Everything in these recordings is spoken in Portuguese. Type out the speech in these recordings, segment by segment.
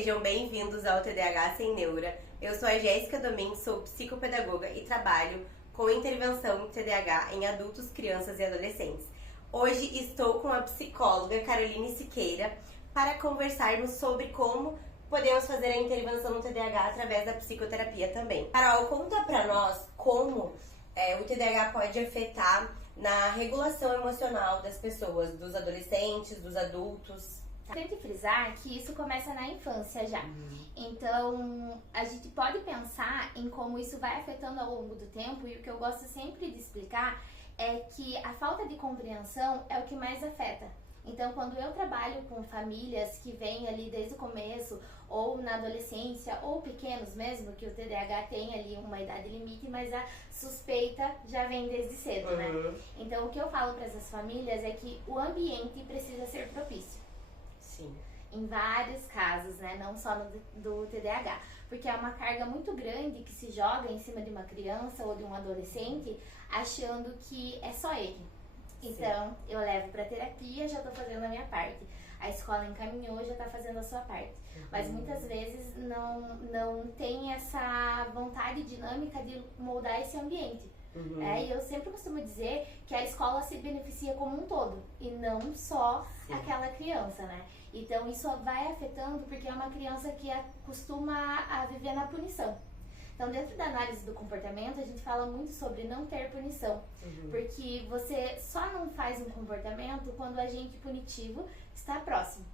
sejam bem-vindos ao TDAH Sem Neura. Eu sou a Jéssica Domingues, sou psicopedagoga e trabalho com intervenção em TDAH em adultos, crianças e adolescentes. Hoje estou com a psicóloga Caroline Siqueira para conversarmos sobre como podemos fazer a intervenção no TDAH através da psicoterapia também. Carol, conta pra nós como o TDAH pode afetar na regulação emocional das pessoas, dos adolescentes, dos adultos. Tem que frisar que isso começa na infância já. Então, a gente pode pensar em como isso vai afetando ao longo do tempo, e o que eu gosto sempre de explicar é que a falta de compreensão é o que mais afeta. Então, quando eu trabalho com famílias que vêm ali desde o começo, ou na adolescência, ou pequenos mesmo, que o TDAH tem ali uma idade limite, mas a suspeita já vem desde cedo, né? Então, o que eu falo para essas famílias é que o ambiente precisa ser propício. Sim. Em vários casos, né? Não só no do TDAH. Porque é uma carga muito grande que se joga em cima de uma criança ou de um adolescente, achando que é só ele. Então, eu levo pra terapia, já tô fazendo a minha parte. A escola encaminhou, já tá fazendo a sua parte. Mas muitas vezes não tem essa vontade dinâmica de moldar esse ambiente. E eu sempre costumo dizer que a escola se beneficia como um todo, e não só aquela criança, né? Então, isso vai afetando porque é uma criança que acostuma a viver na punição. Então, dentro da análise do comportamento, a gente fala muito sobre não ter punição. Porque você só não faz um comportamento quando o agente punitivo está próximo.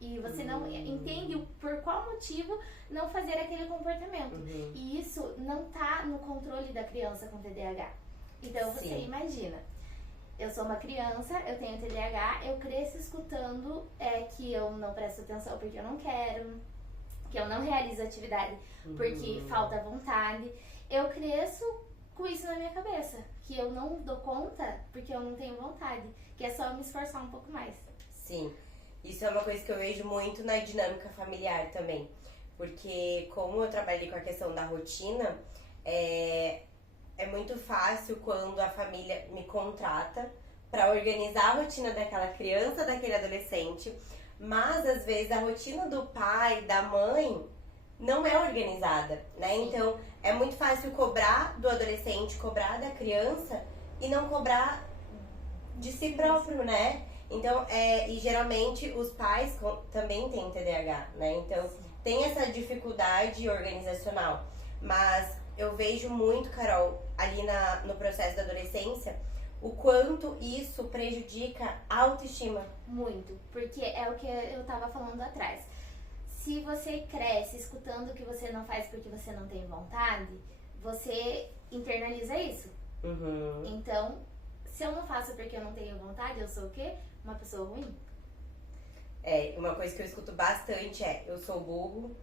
E você não entende por qual motivo não fazer aquele comportamento. E isso não está no controle da criança com TDAH. Então, você imagina, eu sou uma criança, eu tenho TDAH, eu cresço escutando que eu não presto atenção porque eu não quero, que eu não realizo atividade porque falta vontade. Eu cresço com isso na minha cabeça, que eu não dou conta porque eu não tenho vontade, que é só eu me esforçar um pouco mais. Sim, isso é uma coisa que eu vejo muito na dinâmica familiar também, porque como eu trabalhei com a questão da rotina, é muito fácil quando a família me contrata para organizar a rotina daquela criança, daquele adolescente, mas às vezes a rotina do pai, da mãe, não é organizada, né? Então é muito fácil cobrar do adolescente, cobrar da criança e não cobrar de si próprio, né? Então, e geralmente os pais também têm TDAH, né? Então tem essa dificuldade organizacional, mas eu vejo muito, Carol, ali no processo da adolescência, o quanto isso prejudica a autoestima. Muito, porque é o que eu tava falando atrás. Se você cresce escutando que você não faz porque você não tem vontade, você internaliza isso. Então, se eu não faço porque eu não tenho vontade, eu sou o quê? Uma pessoa ruim. Uma coisa que eu escuto bastante eu sou burro,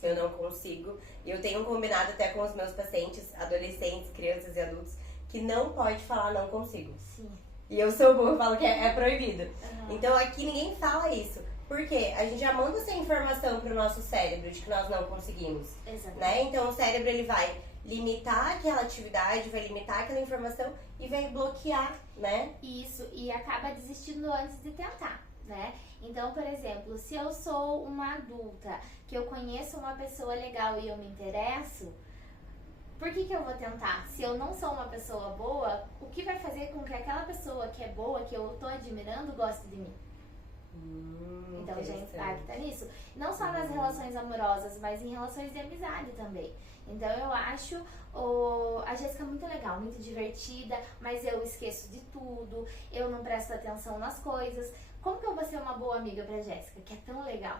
eu não consigo. E eu tenho combinado até com os meus pacientes, adolescentes, crianças e adultos, que não pode falar não consigo. Sim. E eu sou burro, eu falo que é proibido. Então aqui ninguém fala isso. Por quê? A gente já manda essa informação pro nosso cérebro de que nós não conseguimos. Exatamente. Né? Então o cérebro ele vai limitar aquela atividade, vai limitar aquela informação e vai bloquear, né? Isso, e acaba desistindo antes de tentar, né? Então, por exemplo, se eu sou uma adulta, que eu conheço uma pessoa legal e eu me interesso, por que eu vou tentar? Se eu não sou uma pessoa boa, o que vai fazer com que aquela pessoa que é boa, que eu tô admirando, goste de mim? Então já impacta nisso. Não só nas relações amorosas, mas em relações de amizade também. Então eu acho a Jéssica muito legal, muito divertida, mas eu esqueço de tudo, eu não presto atenção nas coisas. Como que eu vou ser uma boa amiga pra Jéssica, que é tão legal?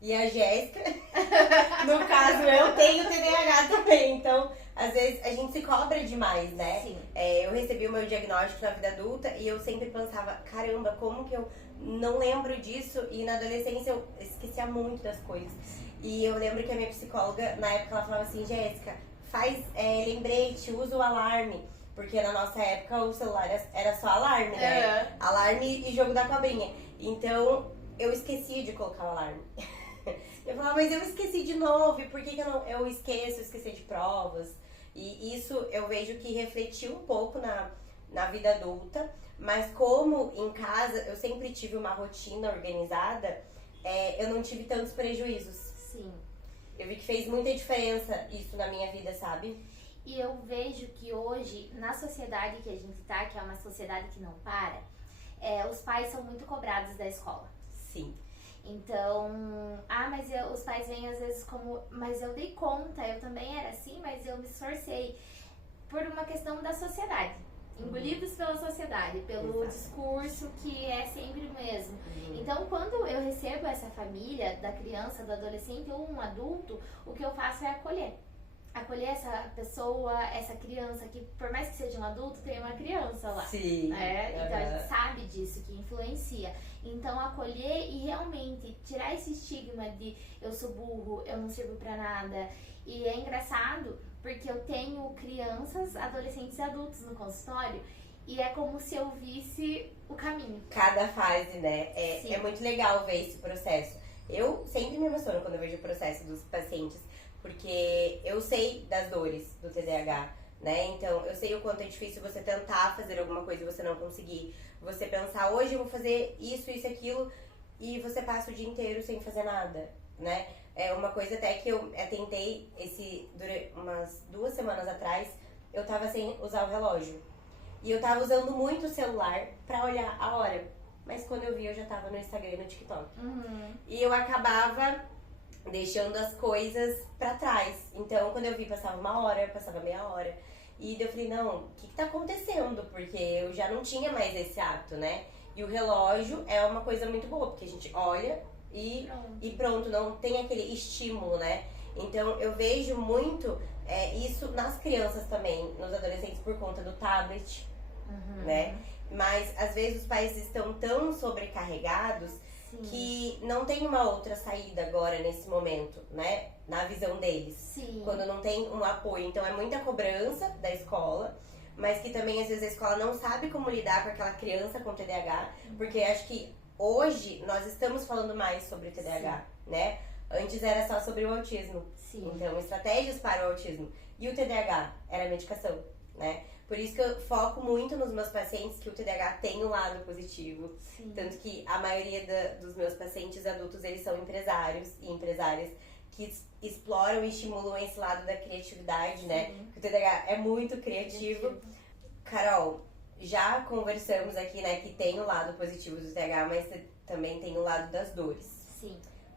E a Jéssica, no caso, eu tenho TDAH também, então às vezes a gente se cobra demais, né? Sim. Eu recebi o meu diagnóstico na vida adulta e eu sempre pensava, caramba, como que eu não lembro disso? E na adolescência eu esquecia muito das coisas. E eu lembro que a minha psicóloga, na época, ela falava assim, Jéssica, faz lembrete, usa o alarme. Porque na nossa época o celular era só alarme, né? Alarme e jogo da cobrinha. Então eu esquecia de colocar o alarme. Eu falava, mas eu esqueci de novo, e por que eu esqueci de provas? E isso eu vejo que refletiu um pouco na vida adulta, mas como em casa eu sempre tive uma rotina organizada, eu não tive tantos prejuízos. Sim. Eu vi que fez muita diferença isso na minha vida, sabe? E eu vejo que hoje, na sociedade que a gente tá, que é uma sociedade que não para, os pais são muito cobrados da escola. Sim. Então, mas os pais vêm às vezes como, mas eu dei conta, eu também era assim, mas eu me esforcei. Por uma questão da sociedade. Engolidos pela sociedade, pelo discurso que é sempre o mesmo. Então, quando eu recebo essa família, da criança, do adolescente ou um adulto, o que eu faço é acolher. Acolher essa pessoa, essa criança, que por mais que seja um adulto, tem uma criança lá. Sim. Então, a gente sabe disso, que influencia. Então, acolher e realmente tirar esse estigma de eu sou burro, eu não sirvo pra nada. E é engraçado, porque eu tenho crianças, adolescentes e adultos no consultório e é como se eu visse o caminho. Cada fase, né? É muito legal ver esse processo. Eu sempre me emociono quando eu vejo o processo dos pacientes, porque eu sei das dores do TDAH, né? Então, eu sei o quanto é difícil você tentar fazer alguma coisa e você não conseguir. Você pensar, hoje eu vou fazer isso, isso, aquilo, e você passa o dia inteiro sem fazer nada, né? É uma coisa até que eu tentei, durante umas 2 semanas atrás, eu tava sem usar o relógio. E eu tava usando muito o celular pra olhar a hora. Mas quando eu vi, eu já tava no Instagram e no TikTok. E eu acabava deixando as coisas pra trás. Então, quando eu vi, passava 1 hora, passava meia hora. E daí eu falei, não, o que tá acontecendo? Porque eu já não tinha mais esse hábito, né? E o relógio é uma coisa muito boa, porque a gente olha e pronto, não tem aquele estímulo, né? Então eu vejo muito isso nas crianças também, nos adolescentes, por conta do tablet, né? Mas às vezes os pais estão tão sobrecarregados que não tem uma outra saída agora nesse momento, né? Na visão deles. Quando não tem um apoio. Então é muita cobrança da escola, mas que também às vezes a escola não sabe como lidar com aquela criança com TDAH, porque acho que hoje nós estamos falando mais sobre o TDAH, né? Antes era só sobre o autismo. Então, estratégias para o autismo. E o TDAH era a medicação, né? Por isso que eu foco muito nos meus pacientes que o TDAH tem um lado positivo. Tanto que a maioria dos meus pacientes adultos, eles são empresários e empresárias que exploram e estimulam esse lado da criatividade, né? Porque o TDAH é muito criativo. Carol, já conversamos aqui, né, que tem o lado positivo do TDAH, mas também tem o lado das dores.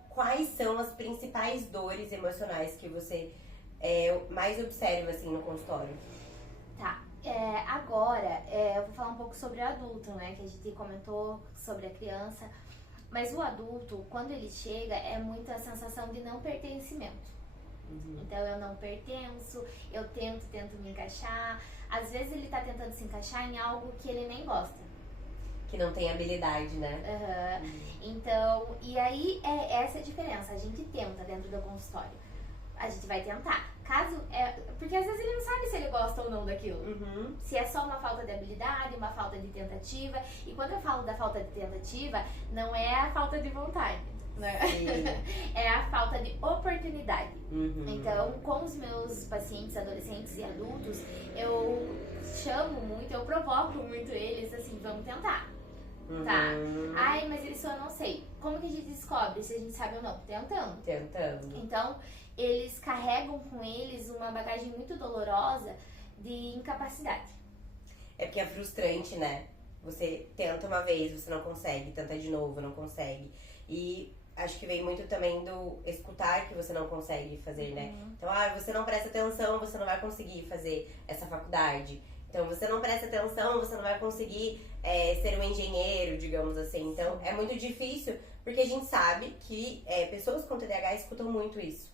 Quais são as principais dores emocionais que você mais observa, assim, no consultório? Agora, eu vou falar um pouco sobre o adulto, né, que a gente comentou sobre a criança, mas o adulto, quando ele chega, é muita sensação de não pertencimento. Então, eu não pertenço, eu tento me encaixar. Às vezes ele tá tentando se encaixar em algo que ele nem gosta. Que não tem habilidade, né? Então, e aí essa é a diferença. A gente tenta dentro do consultório. A gente vai tentar. Porque às vezes ele não sabe se ele gosta ou não daquilo. Se é só uma falta de habilidade, uma falta de tentativa. E quando eu falo da falta de tentativa, não é a falta de vontade. Né? É a falta de oportunidade. Então, com os meus pacientes, adolescentes e adultos, eu chamo muito, eu provoco muito eles, assim, vamos tentar. Tá? Ai, mas isso eu não sei. Como que a gente descobre se a gente sabe ou não? Tentando. Então, eles carregam com eles uma bagagem muito dolorosa de incapacidade. É porque é frustrante, né? Você tenta uma vez, você não consegue, tenta de novo, não consegue. E acho que vem muito também do escutar que você não consegue fazer, né? Então, você não presta atenção, você não vai conseguir fazer essa faculdade. Então, você não presta atenção, você não vai conseguir ser um engenheiro, digamos assim. Então, é muito difícil, porque a gente sabe que pessoas com TDAH escutam muito isso,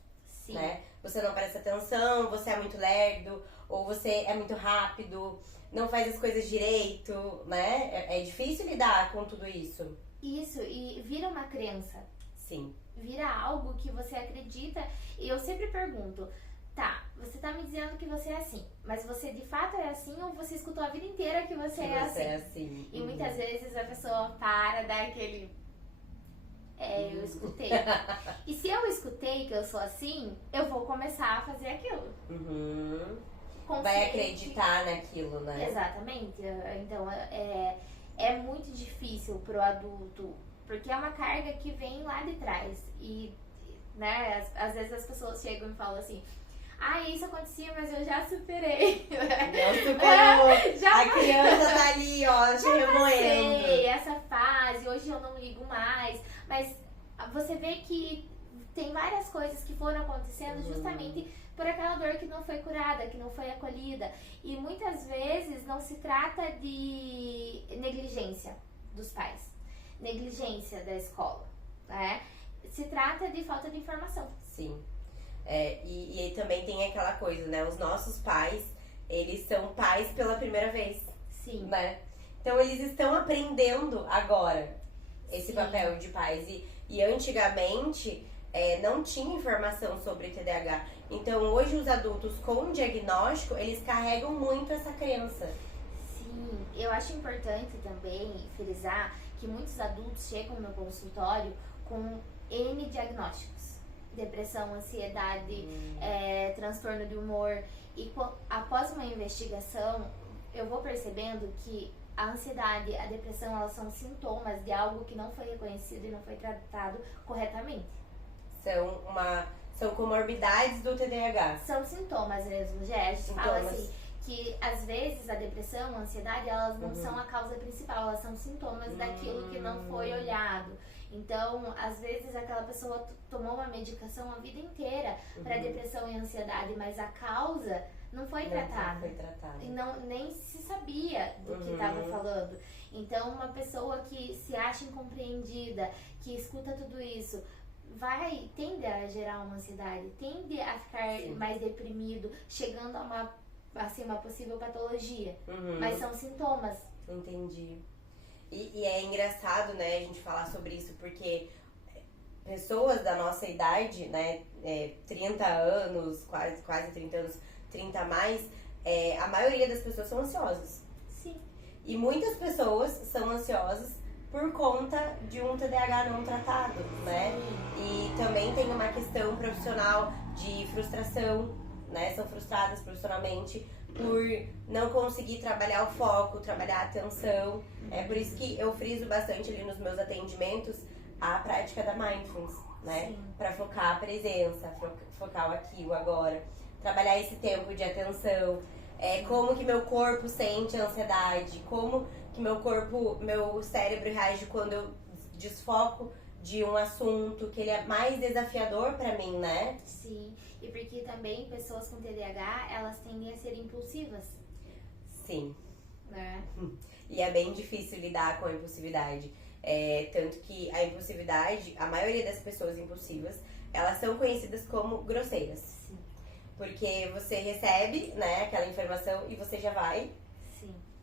né? Você não presta atenção, você é muito lerdo, ou você é muito rápido, não faz as coisas direito, né? É difícil lidar com tudo isso. Isso, e vira uma crença. Vira algo que você acredita. E eu sempre pergunto, tá, você tá me dizendo que você é assim, mas você de fato é assim ou você escutou a vida inteira que você é assim? E muitas vezes a pessoa dá aquele... eu escutei. E se eu escutei que eu sou assim, eu vou começar a fazer aquilo. Vai acreditar naquilo, né? Exatamente. Então, é muito difícil pro adulto Porque é uma carga que vem lá de trás. E, né, às vezes as pessoas chegam e falam assim, isso acontecia, mas eu já superei. Não superou. Já a criança tá ali, ó, te remoendo. Passei essa fase, hoje eu não ligo mais. Mas você vê que tem várias coisas que foram acontecendo justamente por aquela dor que não foi curada, que não foi acolhida. E muitas vezes não se trata de negligência dos pais, negligência da escola, né? Se trata de falta de informação. Sim. E aí também tem aquela coisa, né? Os nossos pais, eles são pais pela primeira vez. Sim. Né? Então eles estão aprendendo agora esse papel de pais. E antigamente não tinha informação sobre TDAH. Então hoje os adultos com diagnóstico, eles carregam muito essa criança. Sim, eu acho importante também frisar que muitos adultos chegam no consultório com N diagnósticos. Depressão, ansiedade, transtorno de humor. E após uma investigação, eu vou percebendo que a ansiedade, a depressão, elas são sintomas de algo que não foi reconhecido e não foi tratado corretamente. São comorbidades do TDAH. São sintomas mesmo, Gé. A gente fala assim, que às vezes a depressão, a ansiedade, elas não são a causa principal, elas são sintomas daquilo que não foi olhado. Então, às vezes aquela pessoa tomou uma medicação a vida inteira para depressão e ansiedade, mas a causa não foi tratada. E nem se sabia do que estava falando. Então, uma pessoa que se acha incompreendida, que escuta tudo isso, tende a gerar uma ansiedade, tende a ficar mais deprimido, chegando a uma possível patologia. Mas são sintomas. Entendi. E é engraçado, né, a gente falar sobre isso, porque pessoas da nossa idade, né, 30 anos, quase 30 anos, 30 a mais, a maioria das pessoas são ansiosas. Sim. E muitas pessoas são ansiosas por conta de um TDAH não tratado, né? E também tem uma questão profissional de frustração, né? São frustradas profissionalmente por não conseguir trabalhar o foco, trabalhar a atenção. É por isso que eu friso bastante ali nos meus atendimentos a prática da mindfulness, né? Para focar a presença, focar o aqui, o agora. Trabalhar esse tempo de atenção. Como que meu corpo sente a ansiedade, como que meu cérebro reage quando eu desfoco de um assunto que ele é mais desafiador pra mim, né? Sim, e porque também pessoas com TDAH, elas tendem a ser impulsivas. Sim. Né? E é bem difícil lidar com a impulsividade. Tanto que a impulsividade, a maioria das pessoas impulsivas, elas são conhecidas como grosseiras. Sim. Porque você recebe, né, aquela informação e você já vai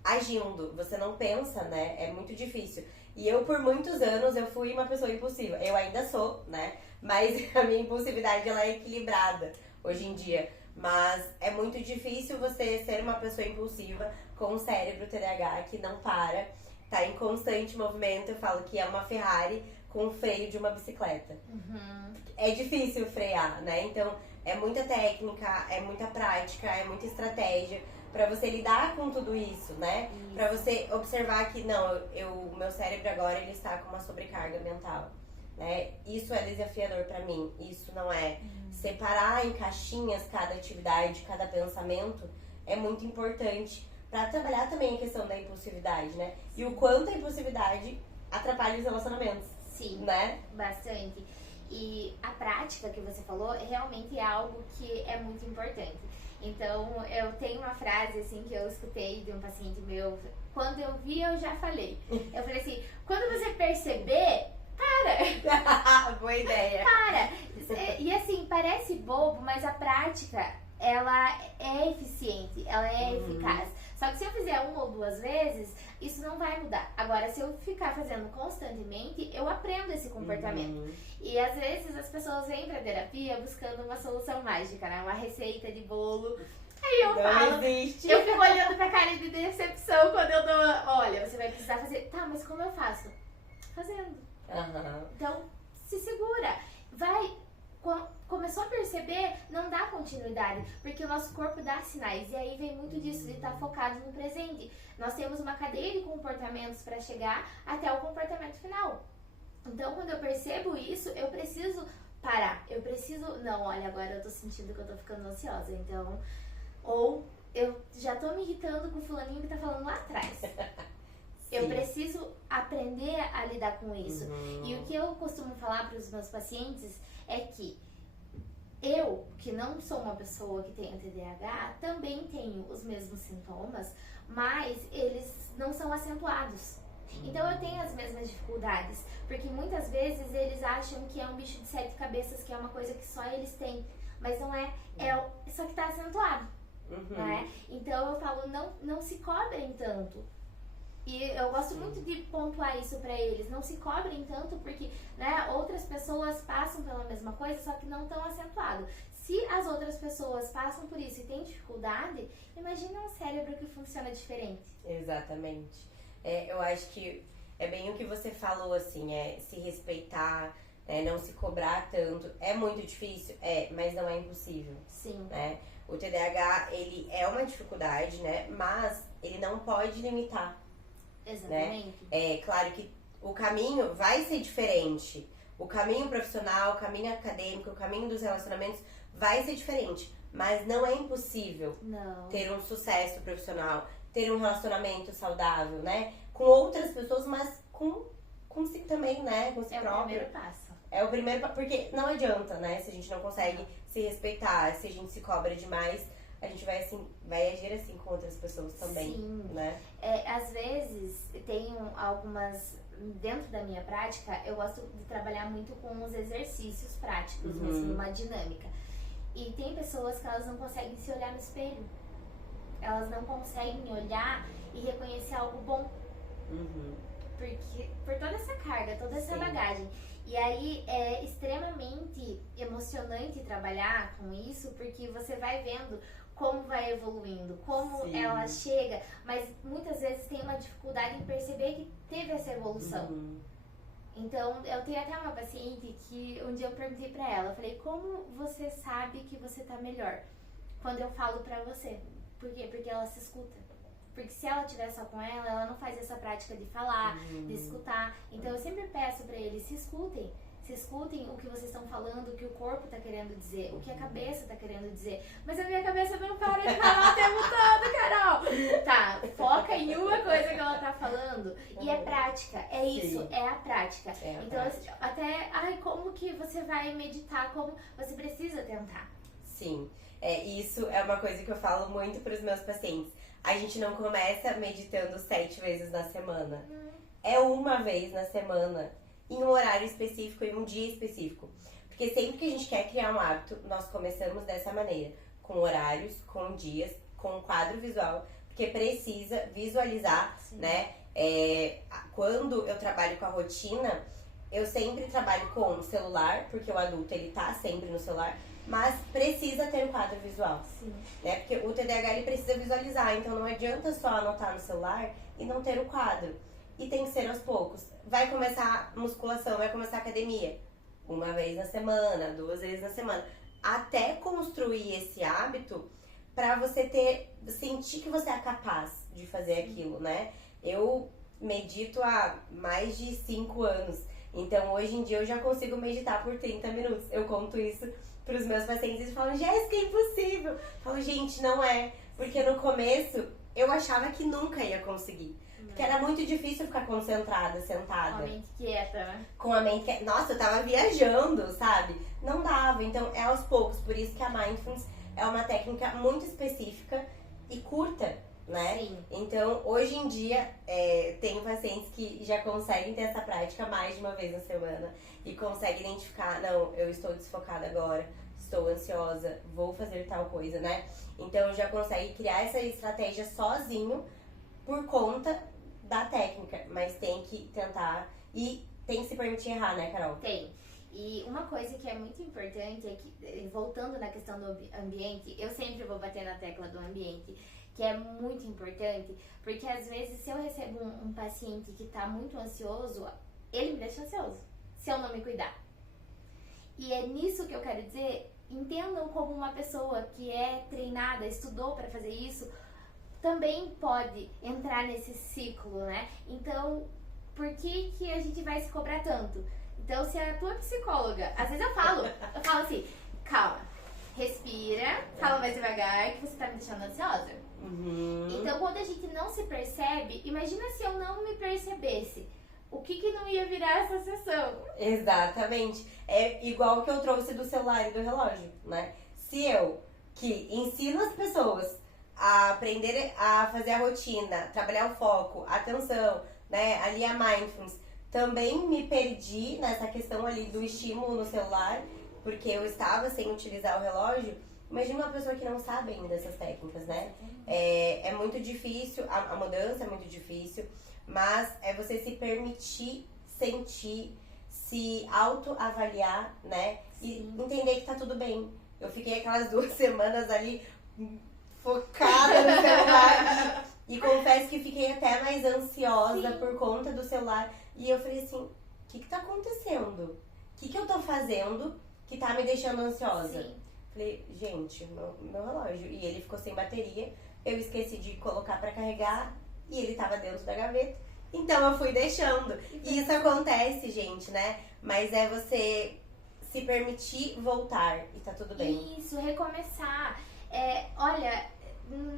agindo. Você não pensa, né? É muito difícil. E eu, por muitos anos, eu fui uma pessoa impulsiva. Eu ainda sou, né? Mas a minha impulsividade, ela é equilibrada hoje em dia. Mas é muito difícil você ser uma pessoa impulsiva com um cérebro TDAH que não para, tá em constante movimento. Eu falo que é uma Ferrari com o freio de uma bicicleta. É difícil frear, né? Então, é muita técnica, é muita prática, é muita estratégia pra você lidar com tudo isso, né? Pra você observar que, o meu cérebro agora, ele está com uma sobrecarga mental, né? Isso é desafiador pra mim, isso não é. Separar em caixinhas cada atividade, cada pensamento é muito importante pra trabalhar também a questão da impulsividade, né? E o quanto a impulsividade atrapalha os relacionamentos. Sim, né? Bastante. E a prática que você falou realmente é algo que é muito importante. Então, eu tenho uma frase, assim, que eu escutei de um paciente meu. Quando eu vi, eu já falei. Eu falei assim, quando você perceber, para! Boa ideia. Para! E assim, parece bobo, mas a prática, ela é eficiente, ela é eficaz. Só que se eu fizer uma ou duas vezes, isso não vai mudar. Agora, se eu ficar fazendo constantemente, eu aprendo esse comportamento. E às vezes as pessoas vêm pra terapia buscando uma solução mágica, né? Uma receita de bolo. Aí eu falo, eu fico olhando pra cara de decepção quando eu dou, olha, você vai precisar fazer. Tá, mas como eu faço? Fazendo. Então, se segura. Vai. Começou a perceber, não dá continuidade, porque o nosso corpo dá sinais, e aí vem muito disso, de estar focado no presente. Nós temos uma cadeia de comportamentos para chegar até o comportamento final. Então, quando eu percebo isso, eu preciso parar. Eu preciso, não, olha, agora eu tô sentindo que eu tô ficando ansiosa, então, ou eu já tô me irritando com o fulaninho que tá falando lá atrás. Eu preciso aprender a lidar com isso. E o que eu costumo falar para os meus pacientes é que eu, que não sou uma pessoa que tem TDAH, também tenho os mesmos sintomas, mas eles não são acentuados. Então eu tenho as mesmas dificuldades, porque muitas vezes eles acham que é um bicho de 7 cabeças, que é uma coisa que só eles têm, mas não é, só que tá acentuado, né? Então eu falo, não se cobrem tanto. E eu gosto muito de pontuar isso pra eles, não se cobrem tanto porque, né, outras pessoas passam pela mesma coisa, só que não tão acentuado. Se as outras pessoas passam por isso e têm dificuldade, imagina um cérebro que funciona diferente. Exatamente. Eu acho que é bem o que você falou, assim, se respeitar, não se cobrar tanto. É muito difícil? Mas não é impossível. Sim. Né? O TDAH, ele é uma dificuldade, né? Mas ele não pode limitar. Exatamente. Né? É claro que o caminho vai ser diferente. O caminho profissional, o caminho acadêmico, o caminho dos relacionamentos vai ser diferente. Mas não é impossível ter um sucesso profissional, ter um relacionamento saudável, né? Com outras pessoas, mas com si também, né? Com si próprio. É o primeiro passo. É o primeiro passo, porque não adianta, né? Se a gente não consegue se respeitar, se a gente se cobra demais, a gente vai agir assim com outras pessoas também. Sim. Né? Às vezes, tem algumas... Dentro da minha prática, eu gosto de trabalhar muito com os exercícios práticos, mesmo, uma dinâmica. E tem pessoas que elas não conseguem se olhar no espelho. Elas não conseguem olhar e reconhecer algo bom. Por toda essa carga, toda essa bagagem. E aí é extremamente emocionante trabalhar com isso, porque você vai vendo como vai evoluindo, como ela chega, mas muitas vezes tem uma dificuldade em perceber que teve essa evolução. Então, eu tenho até uma paciente que um dia eu perguntei pra ela, eu falei, como você sabe que você tá melhor? Quando eu falo pra você. Por quê? Porque ela se escuta. Porque se ela estiver só com ela não faz essa prática de falar, de escutar. Então eu sempre peço pra eles, se escutem o que vocês estão falando, o que o corpo tá querendo dizer, o que a cabeça tá querendo dizer. Mas a minha cabeça não para de falar o tempo todo, Carol! Tá, foca em uma coisa que ela tá falando. E é prática, é isso, é a prática. Então, até, como que você vai meditar, como você precisa tentar. Sim, isso é uma coisa que eu falo muito pros meus pacientes. A gente não começa meditando 7 vezes na semana. É uma vez na semana, em um horário específico, em um dia específico. Porque sempre que a gente quer criar um hábito, nós começamos dessa maneira. Com horários, com dias, com um quadro visual. Porque precisa visualizar, né? Quando eu trabalho com a rotina, eu sempre trabalho com o celular, porque o adulto, ele tá sempre no celular. Mas precisa ter um quadro visual, né? Porque o TDAH, ele precisa visualizar, então não adianta só anotar no celular e não ter o quadro. E tem que ser aos poucos. Vai começar musculação, vai começar academia. 1 vez na semana, 2 vezes na semana. Até construir esse hábito pra você sentir que você é capaz de fazer aquilo, né? Eu medito há mais de 5 anos. Então, hoje em dia, eu já consigo meditar por 30 minutos. Eu conto isso pros meus pacientes e falam, Jéssica, é impossível. Eu falo, gente, não é. Porque no começo, eu achava que nunca ia conseguir. Porque era muito difícil ficar concentrada, sentada. Com a mente quieta, né? Com a mente quieta. Nossa, eu tava viajando, sabe? Não dava. Então, é aos poucos. Por isso que a Mindfulness é uma técnica muito específica e curta, né? Sim. Então, hoje em dia, tenho pacientes que já conseguem ter essa prática mais de 1 vez na semana e conseguem identificar, não, eu estou desfocada agora, estou ansiosa, vou fazer tal coisa, né? Então, já consegue criar essa estratégia sozinho por conta da técnica, mas tem que tentar e tem que se permitir errar, né, Carol? Tem. E uma coisa que é muito importante é que, voltando na questão do ambiente, eu sempre vou bater na tecla do ambiente, que é muito importante, porque às vezes se eu recebo um paciente que tá muito ansioso, ele me deixa ansioso, se eu não me cuidar. E é nisso que eu quero dizer, entendam como uma pessoa que é treinada, estudou para fazer isso, também pode entrar nesse ciclo, né? Então, por que a gente vai se cobrar tanto? Então, se a tua psicóloga... Às vezes eu falo assim, calma, respira, fala mais devagar, que você tá me deixando ansiosa. Então, quando a gente não se percebe, imagina se eu não me percebesse. O que não ia virar essa sessão? Exatamente. É igual o que eu trouxe do celular e do relógio, né? Se eu, que ensino as pessoas a aprender a fazer a rotina, trabalhar o foco, a atenção, né? Ali a mindfulness, também me perdi nessa questão ali do estímulo no celular, porque eu estava sem utilizar o relógio. Imagina uma pessoa que não sabe ainda essas técnicas, né? É muito difícil, a mudança é muito difícil, mas é você se permitir sentir, se autoavaliar, né? E entender que tá tudo bem. Eu fiquei aquelas 2 semanas ali focada no celular e confesso que fiquei até mais ansiosa por conta do celular. E eu falei assim, o que tá acontecendo? O que eu tô fazendo que tá me deixando ansiosa? Sim. Falei, gente, meu relógio. E ele ficou sem bateria. Eu esqueci de colocar pra carregar e ele tava dentro da gaveta. Então eu fui deixando. E isso acontece, gente, né? Mas é você se permitir voltar e tá tudo bem. Isso, recomeçar. Olha,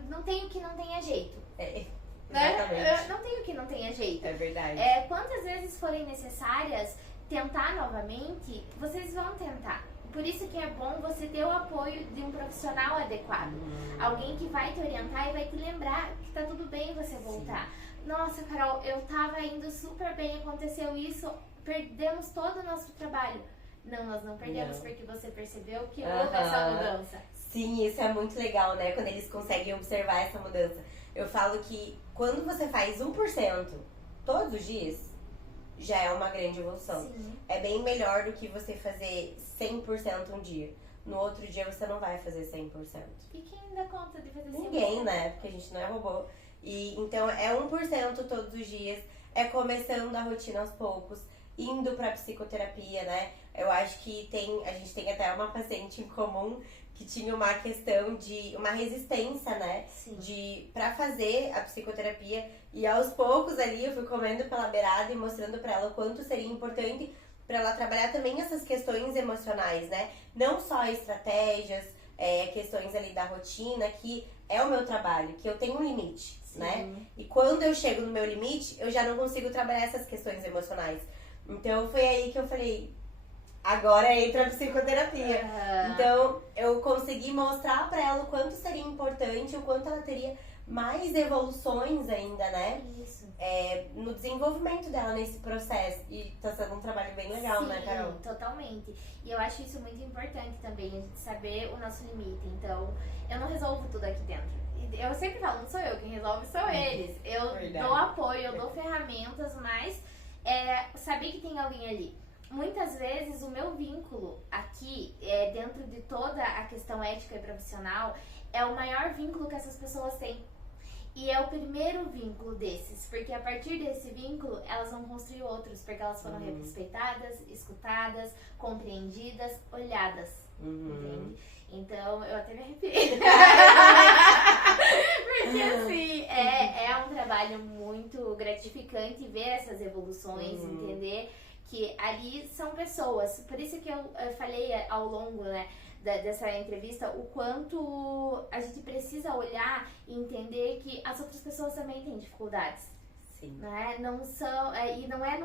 não tem o que não tenha jeito. Exatamente. Né? Não tem o que não tenha jeito. É verdade. Quantas vezes forem necessárias tentar novamente, vocês vão tentar. Por isso que é bom você ter o apoio de um profissional adequado. Alguém que vai te orientar e vai te lembrar que tá tudo bem você voltar. Sim. Nossa, Carol, eu tava indo super bem, aconteceu isso, perdemos todo o nosso trabalho. Não, nós não perdemos, porque você percebeu que houve essa mudança. Sim, isso é muito legal, né? Quando eles conseguem observar essa mudança. Eu falo que quando você faz 1% todos os dias, já é uma grande evolução. Sim. É bem melhor do que você fazer 100% um dia. No outro dia você não vai fazer 100%. E quem dá conta de fazer 100%? Ninguém, né? Porque a gente não é robô. E então é 1% todos os dias. É começando a rotina aos poucos, indo pra psicoterapia, né? Eu acho que a gente tem até uma paciente em comum que tinha uma questão de uma resistência, né? Sim. Pra fazer a psicoterapia. E aos poucos ali eu fui comendo pela beirada e mostrando pra ela o quanto seria importante pra ela trabalhar também essas questões emocionais, né? Não só estratégias, questões ali da rotina, que é o meu trabalho, que eu tenho um limite, Sim. né? E quando eu chego no meu limite, eu já não consigo trabalhar essas questões emocionais. Então foi aí que eu falei, agora entra a psicoterapia. Então eu consegui mostrar pra ela o quanto seria importante, o quanto ela teria mais evoluções ainda, né? Isso. No desenvolvimento dela nesse processo. E tá sendo um trabalho bem legal, Sim, né, Carol? Totalmente. E eu acho isso muito importante também, a gente saber o nosso limite. Então, eu não resolvo tudo aqui dentro. Eu sempre falo, não sou eu, quem resolve são eles. Eu dou apoio, eu dou ferramentas, mas saber que tem alguém ali. Muitas vezes o meu vínculo aqui, dentro de toda a questão ética e profissional, é o maior vínculo que essas pessoas têm. E é o primeiro vínculo desses, porque a partir desse vínculo elas vão construir outros, porque elas foram respeitadas, escutadas, compreendidas, olhadas, entende? Então eu até me arrepiei. Porque assim, é um trabalho muito gratificante ver essas evoluções, entender que ali são pessoas. Por isso que eu falei ao longo, né, dessa entrevista, o quanto a gente precisa olhar e entender que as outras pessoas também têm dificuldades. Sim. Né? Não são, e não é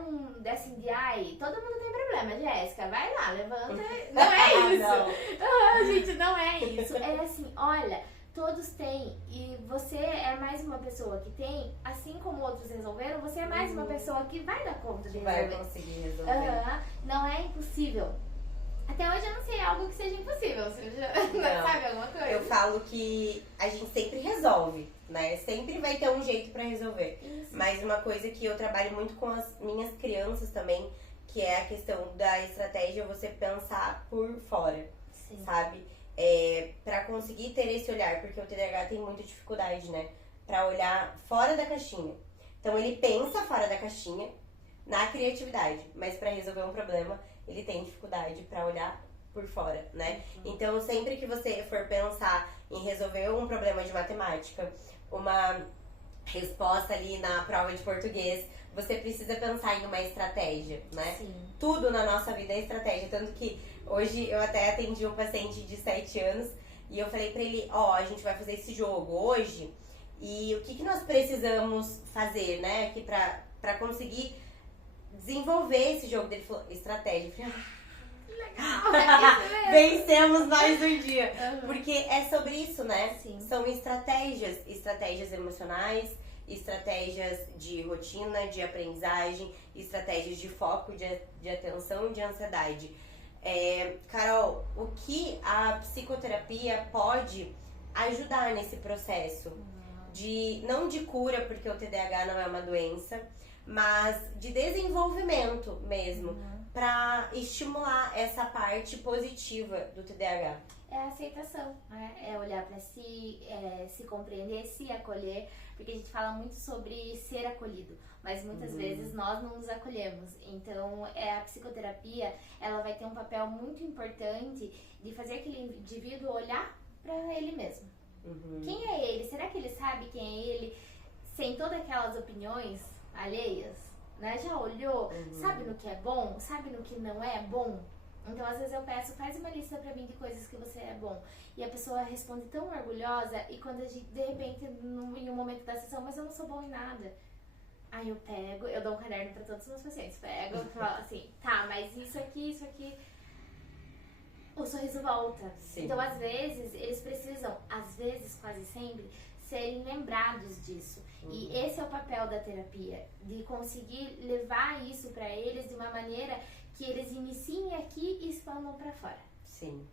assim de, ai, todo mundo tem problema, Jéssica, vai lá, levanta. Não é isso. Gente, não é isso. É assim, olha, todos têm, e você é mais uma pessoa que tem, assim como outros resolveram, você é mais uma pessoa que vai dar conta de resolver. Vai conseguir resolver. Não é impossível. Até hoje eu não sei algo que seja impossível. Você já sabe alguma coisa? Eu falo que a gente sempre resolve, né? Sempre vai ter um jeito pra resolver. Isso. Mas uma coisa que eu trabalho muito com as minhas crianças também, que é a questão da estratégia, você pensar por fora, Sim. sabe? Pra conseguir ter esse olhar, porque o TDAH tem muita dificuldade, né? Pra olhar fora da caixinha. Então ele pensa fora da caixinha, na criatividade, mas pra resolver um problema, ele tem dificuldade pra olhar por fora, né? Então, sempre que você for pensar em resolver um problema de matemática, uma resposta ali na prova de português, você precisa pensar em uma estratégia, né? Sim. Tudo na nossa vida é estratégia. Tanto que hoje eu até atendi um paciente de 7 anos e eu falei pra ele, a gente vai fazer esse jogo hoje e o que nós precisamos fazer, né? Aqui pra conseguir desenvolver esse jogo. Ele falou, estratégia. Eu falei, Legal! vencemos mais um dia. Uhum. Porque é sobre isso, né? Sim. São estratégias emocionais, estratégias de rotina, de aprendizagem, estratégias de foco, de atenção e de ansiedade. Carol, o que a psicoterapia pode ajudar nesse processo? Não de cura, porque o TDAH não é uma doença, mas de desenvolvimento mesmo, para estimular essa parte positiva do TDAH. É a aceitação, né? É olhar pra si, se compreender, se acolher, porque a gente fala muito sobre ser acolhido, mas muitas vezes nós não nos acolhemos. Então, a psicoterapia, ela vai ter um papel muito importante de fazer aquele indivíduo olhar pra ele mesmo. Quem é ele? Será que ele sabe quem é ele sem todas aquelas opiniões alheias? Né? Já olhou? Sabe no que é bom? Sabe no que não é bom? Então, às vezes eu peço, faz uma lista pra mim de coisas que você é bom. E a pessoa responde tão orgulhosa e quando a gente, de repente, em um momento da sessão, mas eu não sou bom em nada. Aí eu pego, eu dou um caderno pra todos os meus pacientes. Pego, falo assim, tá, mas isso aqui... O sorriso volta. Sim. Então, às vezes, eles precisam, às vezes, quase sempre, serem lembrados disso. E esse é o papel da terapia, de conseguir levar isso pra eles de uma maneira que eles iniciem aqui e expandam pra fora. Sim,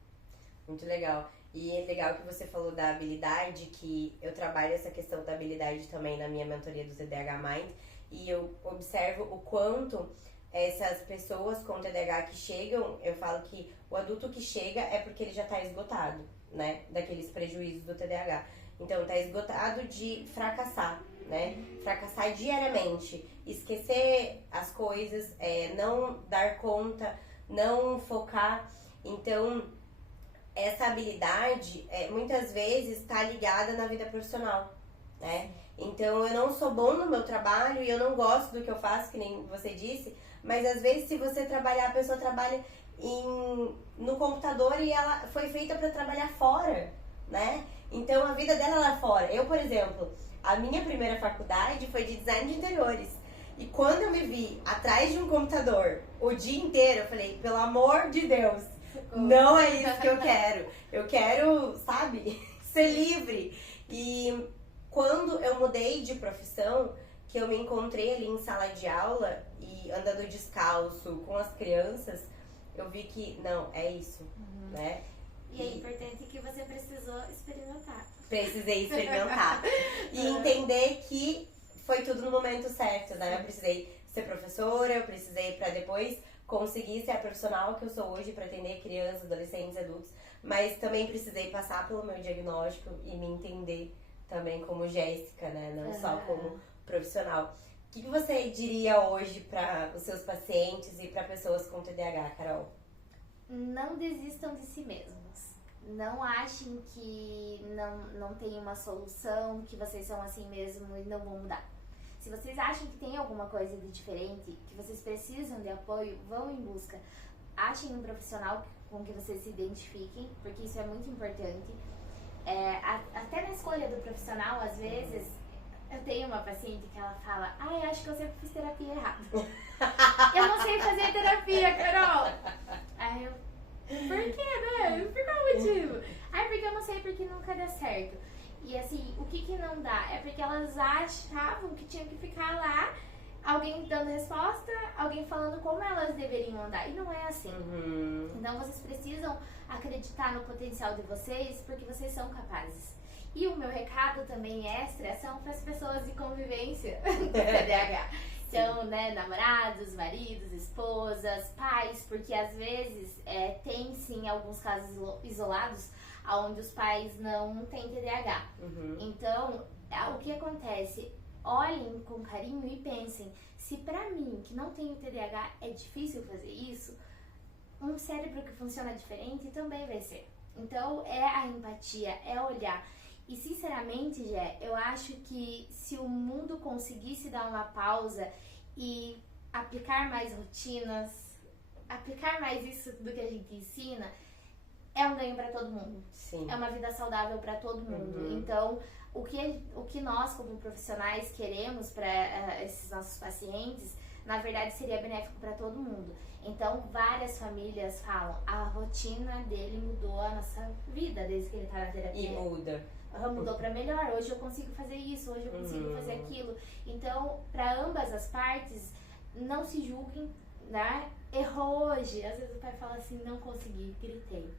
muito legal. E é legal que você falou da habilidade, que eu trabalho essa questão da habilidade também na minha mentoria do TDAH Mind, e eu observo o quanto essas pessoas com TDAH que chegam, eu falo que o adulto que chega é porque ele já tá esgotado, né, daqueles prejuízos do TDAH. Então, tá esgotado de fracassar, né? Fracassar diariamente, esquecer as coisas, não dar conta, não focar. Então, essa habilidade, muitas vezes, está ligada na vida profissional, né? Então, eu não sou bom no meu trabalho e eu não gosto do que eu faço, que nem você disse, mas às vezes, se você trabalhar, a pessoa trabalha no computador e ela foi feita para trabalhar fora, né? Então, a vida dela lá fora. Eu, por exemplo, a minha primeira faculdade foi de design de interiores. E quando eu me vi atrás de um computador o dia inteiro, eu falei, pelo amor de Deus, não é isso que eu quero. Eu quero, sabe, ser livre. E quando eu mudei de profissão, que eu me encontrei ali em sala de aula e andando descalço com as crianças, eu vi que, não, é isso, né? E é importante que você precisou experimentar. Precisei experimentar. E entender que foi tudo no momento certo, né? Eu precisei ser professora, eu precisei pra depois conseguir ser a profissional que eu sou hoje pra atender crianças, adolescentes, adultos. Mas também precisei passar pelo meu diagnóstico e me entender também como Jéssica, né? Não só como profissional. O que você diria hoje para os seus pacientes e para pessoas com TDAH, Carol? Não desistam de si mesmos. Não achem que não tem uma solução, que vocês são assim mesmo e não vão mudar. Se vocês acham que tem alguma coisa de diferente, que vocês precisam de apoio, vão em busca. Achem um profissional com que vocês se identifiquem, porque isso é muito importante. Até na escolha do profissional, às vezes, eu tenho uma paciente que ela fala, eu acho que eu sempre fiz terapia errada. Eu não sei fazer terapia, Carol. Aí eu, por quê, né? Por qual motivo? Porque eu não sei, porque nunca dá certo. E assim, o que não dá? É porque elas achavam que tinha que ficar lá, alguém dando resposta, alguém falando como elas deveriam andar. E não é assim. Então vocês precisam acreditar no potencial de vocês, porque vocês são capazes. E o meu recado também extra são para as pessoas de convivência do TDAH. Então, né, namorados, maridos, esposas, pais, porque às vezes tem sim alguns casos isolados onde os pais não têm TDAH. Então, o que acontece? Olhem com carinho e pensem, se pra mim, que não tenho TDAH, é difícil fazer isso, um cérebro que funciona diferente também vai ser. Então, é a empatia, é olhar. E sinceramente, Jé, eu acho que se o mundo conseguisse dar uma pausa e aplicar mais rotinas, aplicar mais isso do que a gente ensina, é um ganho para todo mundo. Sim. É uma vida saudável para todo mundo. Então, o que nós, como profissionais, queremos para esses nossos pacientes, na verdade, seria benéfico para todo mundo. Então, várias famílias falam, a rotina dele mudou a nossa vida desde que ele tá na terapia. E muda. Mudou para melhor. Hoje eu consigo fazer isso, hoje eu consigo fazer aquilo. Então, para ambas as partes, não se julguem, né? Errou hoje. Às vezes o pai fala assim, não consegui, gritei.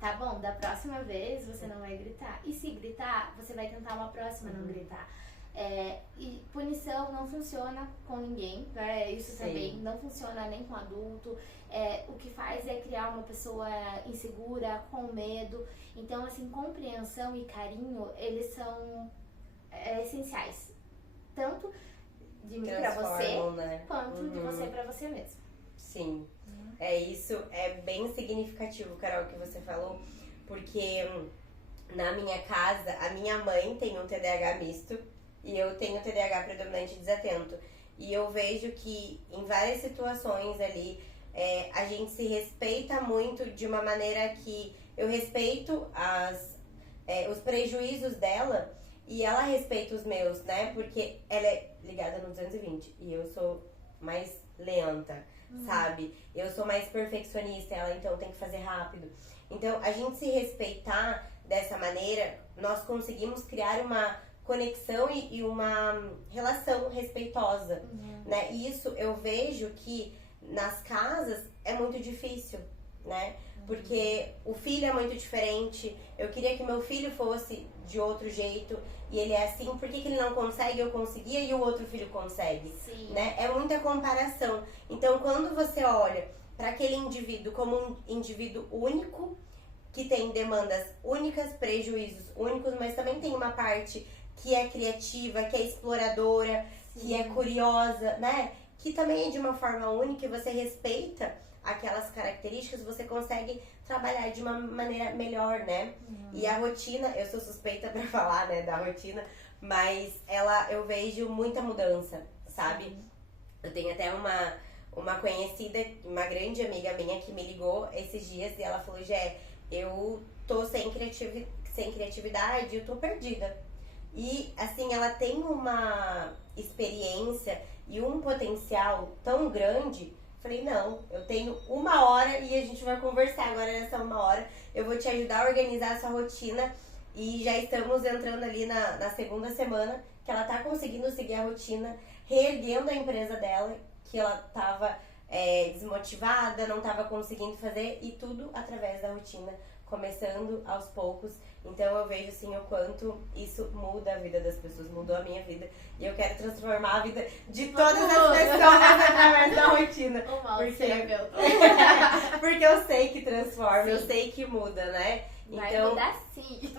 Tá bom, da próxima vez você não vai gritar. E se gritar, você vai tentar uma próxima não gritar. E punição não funciona com ninguém, né? Isso também não funciona nem com adulto. O que faz é criar uma pessoa insegura, com medo. Então, assim, compreensão e carinho, eles são essenciais. Tanto de mim pra você, né? quanto de você pra você mesmo. Sim. Isso é bem significativo, Carol, que você falou, porque na minha casa, a minha mãe tem um TDAH misto e eu tenho TDAH predominante desatento. E eu vejo que em várias situações ali, a gente se respeita muito de uma maneira que eu respeito os prejuízos dela e ela respeita os meus, né? Porque ela é ligada no 220 e eu sou mais lenta, sabe? Eu sou mais perfeccionista, ela então tem que fazer rápido. Então, a gente se respeitar dessa maneira, nós conseguimos criar uma conexão e uma relação respeitosa, né? E isso eu vejo que nas casas é muito difícil, né? Porque o filho é muito diferente, eu queria que meu filho fosse de outro jeito e ele é assim, por que ele não consegue, eu conseguia e o outro filho consegue? Sim. Né? É muita comparação. Então, quando você olha para aquele indivíduo como um indivíduo único, que tem demandas únicas, prejuízos únicos, mas também tem uma parte que é criativa, que é exploradora, que é curiosa, né? Que também é de uma forma única e você respeita aquelas características, você consegue trabalhar de uma maneira melhor, né? E a rotina, eu sou suspeita pra falar, né, da rotina, mas eu vejo muita mudança, sabe? Eu tenho até uma conhecida, uma grande amiga minha que me ligou esses dias e ela falou, Gé, eu tô sem criatividade, eu tô perdida. E, assim, ela tem uma experiência e um potencial tão grande. Falei, não, eu tenho 1 hora e a gente vai conversar agora nessa 1 hora. Eu vou te ajudar a organizar a sua rotina e já estamos entrando ali na segunda semana que ela tá conseguindo seguir a rotina, reerguendo a empresa dela, que ela tava desmotivada, não tava conseguindo fazer e tudo através da rotina, começando aos poucos. Então eu vejo assim o quanto isso muda a vida das pessoas, mudou a minha vida. E eu quero transformar a vida de todas as pessoas através da rotina. Porque eu sei que transforma, eu sei que muda, né? Vai então, mudar sim.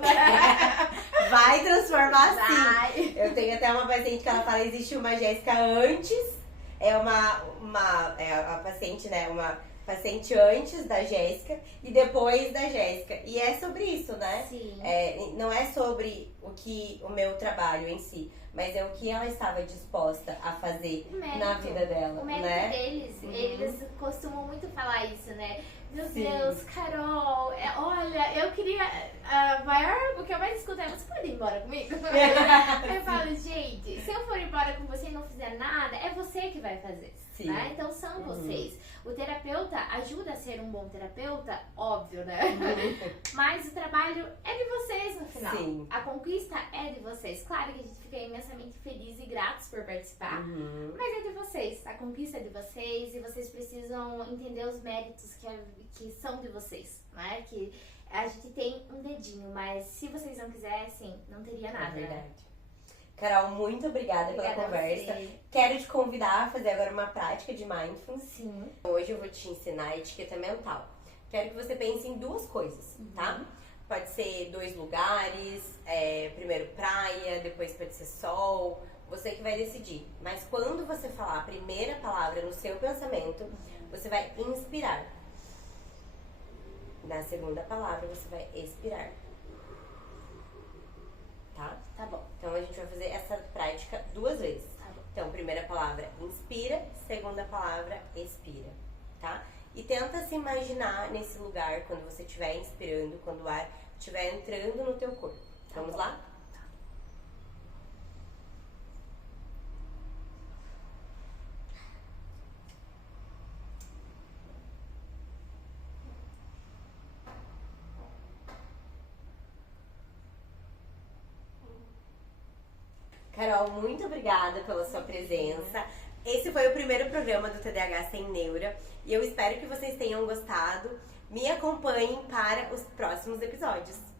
Vai transformar Vai. sim. Eu tenho até uma paciente que ela fala, existe uma Jéssica antes, a paciente, né, uma paciente antes da Jéssica e depois da Jéssica. E é sobre isso, né? Sim. Não é sobre o meu trabalho em si, mas é o que ela estava disposta a fazer na vida dela. O mérito né? deles, eles costumam muito falar isso, né? Meu Sim. Deus, Carol, olha, eu queria. O que eu mais escuto é: você pode ir embora comigo? Eu falo, gente, se eu for embora com você e não fizer nada, é você que vai fazer. Sim. Né? Então são vocês. O terapeuta ajuda a ser um bom terapeuta, óbvio, né? Mas o trabalho é de vocês no final. Sim. A conquista é de vocês. Claro que a gente fica imensamente feliz e gratos por participar, mas é de vocês. A conquista é de vocês e vocês precisam entender os méritos que são de vocês, né? Que a gente tem um dedinho, mas se vocês não quisessem, não teria nada. É verdade. Carol, muito obrigada pela conversa. Quero te convidar a fazer agora uma prática de mindfulness. Sim. Hoje eu vou te ensinar a etiqueta mental. Quero que você pense em 2 coisas, tá? Pode ser 2 lugares, primeiro praia, depois pode ser sol, você que vai decidir. Mas quando você falar a primeira palavra no seu pensamento, você vai inspirar. Na segunda palavra, você vai expirar. Tá? Tá bom. Então a gente vai fazer essa prática 2 vezes. Tá bom. Então, primeira palavra, inspira, segunda palavra, expira, tá? E tenta se imaginar nesse lugar quando você estiver inspirando, quando o ar estiver entrando no teu corpo. Vamos lá? Carol, muito obrigada pela sua presença. Esse foi o primeiro programa do TDAH Sem Neura e eu espero que vocês tenham gostado. Me acompanhem para os próximos episódios.